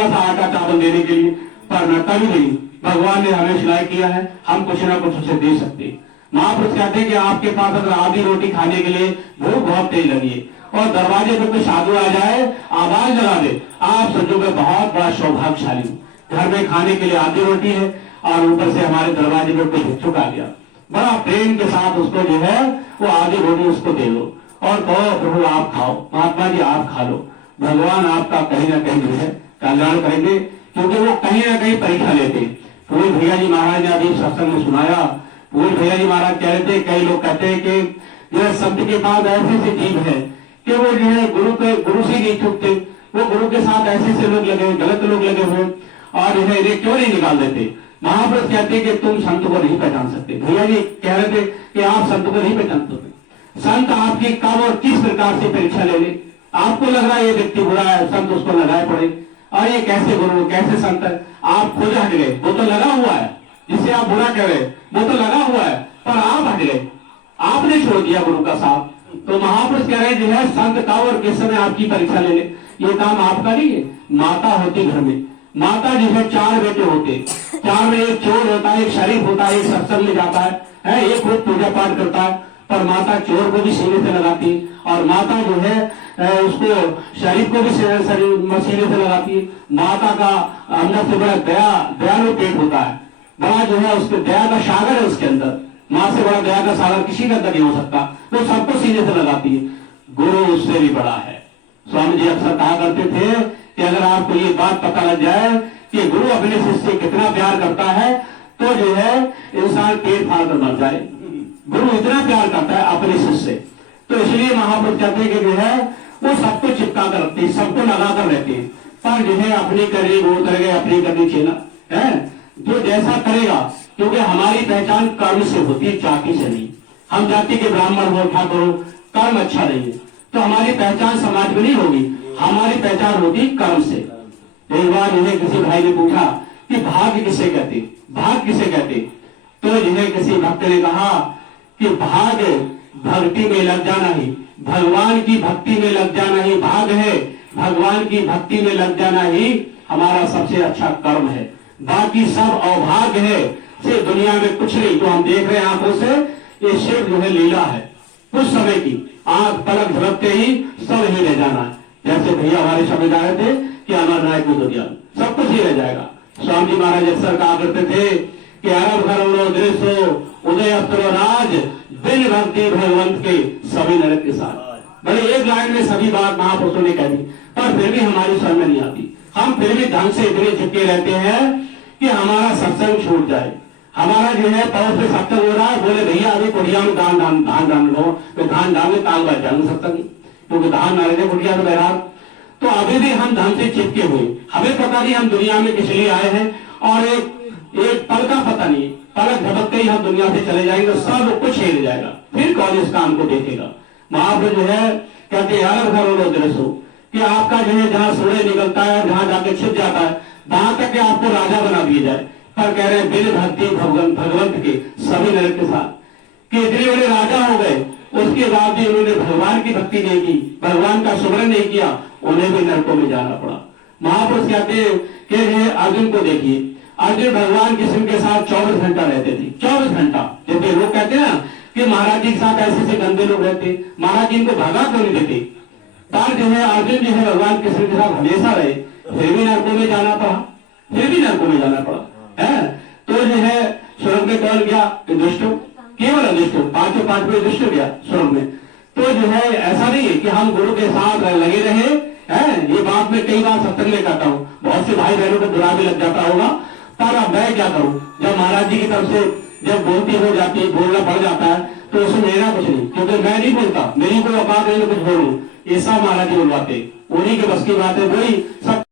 थोड़ा सा आटा चावल देने के लिए, पर न कभी नहीं भगवान ने हमें सिलाई किया है हम कुछ ना कुछ उसे दे सकते। महापुरुष कहते हैं कि आपके पास अगर आधी रोटी खाने के लिए भूख बहुत तेज लगी है और दरवाजे पे कोई साधु आ जाए आवाज लगा दे, आप समझो मैं बहुत बड़ा सौभाग्यशाली हूँ, घर में खाने के लिए आधी रोटी है और ऊपर से हमारे दरवाजे पे कोई भिक्षुक आ गया, बड़ा प्रेम के साथ उसको जो है वो आधी रोटी उसको दे दो और कहो प्रभु आप खाओ, महात्मा जी आप खा लो, भगवान आपका कहीं ना कहीं जो है कल्याण करेंगे, क्योंकि वो कहीं ना कहीं परीक्षा लेते। पूरी भैया जी महाराज ने अभी सत्संग में सुनाया, पूरी भैया जी महाराज कह रहे थे, कई लोग कहते हैं कि जो है संत के पास ऐसे से जीव है कि वो जो है गुरु से नहीं छूटते, वो गुरु के साथ ऐसे लोग लगे, गलत लोग लगे हुए और जो है इन्हें क्यों नहीं निकाल देते। महापुरुष कहते हैं कि तुम संत को नहीं पहचान सकते। भैया जी कह रहे थे कि आप संत को नहीं पहचान सकते, संत आपकी कब और किस प्रकार से परीक्षा ले ले, आपको लग रहा है ये व्यक्ति बुरा है, संत उसको लगाए पड़े और ये कैसे गुरु कैसे संत है, आप खुद हट गए, वो तो लगा हुआ है जिससे आप बुरा कह रहे, वो तो लगा हुआ है पर आप हट गए, आपने छोड़ दिया गुरु का साथ। तो महापुरुष कह रहे हैं जो है संत कब और किस समय आपकी परीक्षा ले ले, ये काम आपका नहीं है। माता होती घर में, माता जो है चार बेटे होते, चार में एक चोर होता है, एक शरीफ होता है, एक सत्संग में जाता है, एक खुद पूजा पाठ करता है, पर माता चोर को भी सीने से लगाती है और माता जो है उसको शरीफ को भी सीने से लगाती है। माता का अंदर से बड़ा दयालु पेट होता है, बड़ा जो है उसके दया का सागर है उसके अंदर, माँ से बड़ा दया का सागर किसी का अंदर नहीं हो सकता, वो सबको सीने से लगाती है। गुरु उससे भी बड़ा है। स्वामी जी अक्सर कहा करते थे कि अगर आपको ये बात पता लग जाए कि गुरु अपने शिष्य से कितना प्यार करता है तो जो है इंसान पेट फाड़ कर मर जाए। गुरु इतना प्यार करता है अपने शिष्य से, तो इसलिए महापुरुष कहते हैं कि जो है वो सबको चिपका कर रखते हैं, सबको लगा कर रहते हैं, पर जो है अपनी करनी वो करेगा, अपनी करनी चेला है जो जैसा करेगा, क्योंकि हमारी पहचान कर्म से होती है, जाति से नहीं। हम जाति के ब्राह्मण हो ठाकुर हो, कर्म अच्छा नहीं है तो हमारी पहचान समाज में नहीं होगी, हमारी पहचान होती कर्म से। एक बार इन्हें किसी भाई ने पूछा कि भाग्य किसे कहते, भाग्य किसे कहते, तो जिन्हें किसी भक्त ने कहा कि भाग्य भक्ति में लग जाना ही, भगवान की भक्ति में लग जाना ही भाग्य है, भगवान की भक्ति में लग जाना ही हमारा सबसे अच्छा कर्म है, बाकी सब अभाग्य है। सिर्फ दुनिया में कुछ नहीं जो हम देख रहे हैं आंखों से, ये सिर्फ जो है लीला है कुछ समय की, आंख पलक झपकते ही सब ही रह जाना है। जैसे भैया हमारे शब्द जा रहे थे कि अमर नायक की दुनिया सब कुछ ही रह जाएगा। स्वामी जी महाराज अक्सर कहा करते थे कि अरब घरों दृश्य उदय राज बिन भक्ति भगवंत के सभी नरक के साथ। भले एक लाइन में सभी बात महापुरुषों ने कह दी, पर फिर भी हमारी समझ में नहीं आती, हम फिर भी ढंग से इतने चिपके रहते हैं कि हमारा सत्संग छूट जाए। हमारा जो है पड़ोस में सत्संग हो रहा है, बोले भैया अभी कुटिया में धान डाल लो, तो धान डालने ताल बच जाएंगे सत्संग, क्योंकि धान डाले थे कुटिया में बहरहाल। तो अभी भी हम ढंग से चिपके हुए, हमें पता नहीं हम दुनिया में किस लिए आए हैं और एक पल का पता नहीं, पलक झपकते ही हम दुनिया से चले जाएंगे, सब कुछ हिल जाएगा, फिर कौन इस काम को देखेगा। महापुरुष जो है कहते हैं कि आपका जो है जहाँ सूर्य निकलता है, जहाँ जाके छिप जाता है, वहां तक आपको राजा बना दिया जाए, पर कह रहे हैं बिन भक्ति भगवंत के सभी नरक के साथ, कि इतने बड़े राजा हो गए उसके बाद भी उन्होंने भगवान की भक्ति नहीं की, भगवान का सुमरन नहीं किया, उन्हें भी नरकों में जाना पड़ा। महापुरुष कहते हैं कि अर्जुन को देखिए, अर्जुन भगवान कृष्ण के साथ 24 घंटा रहते थे, 24 घंटा। जैसे लोग कहते हैं ना कि महाराज जी के साथ ऐसे गंदे लोग रहते, महाराज जी इनको भगा क्यों नहीं देते, पर जो है अर्जुन जो है भगवान कृष्ण के साथ हमेशा रहे, फिर भी नरकों में जाना पड़ा, फिर भी नरकों में जाना पड़ा है। तो जो है स्वर्ग में कौन गया, दुष्ट, केवल दुष्ट, पांच में दुष्ट गया स्वर्ग में। तो जो है ऐसा नहीं है कि हम गुरु के साथ लगे रहे हैं, ये बात मैं कई बार सत्संग में कहता हूँ, बहुत से भाई बहनों को बुरा भी लग जाता होगा, पर अब मैं क्या करूं, जब महाराज जी की तरफ से जब बोलती हो जाती है, बोलना पड़ जाता है, तो उसमें मेरा कुछ नहीं, क्योंकि मैं नहीं बोलता, मेरी कोई औकात नहीं कुछ बोलूं, ये सब महाराज जी बुलवाते, उन्हीं के बस की बात है, वही सब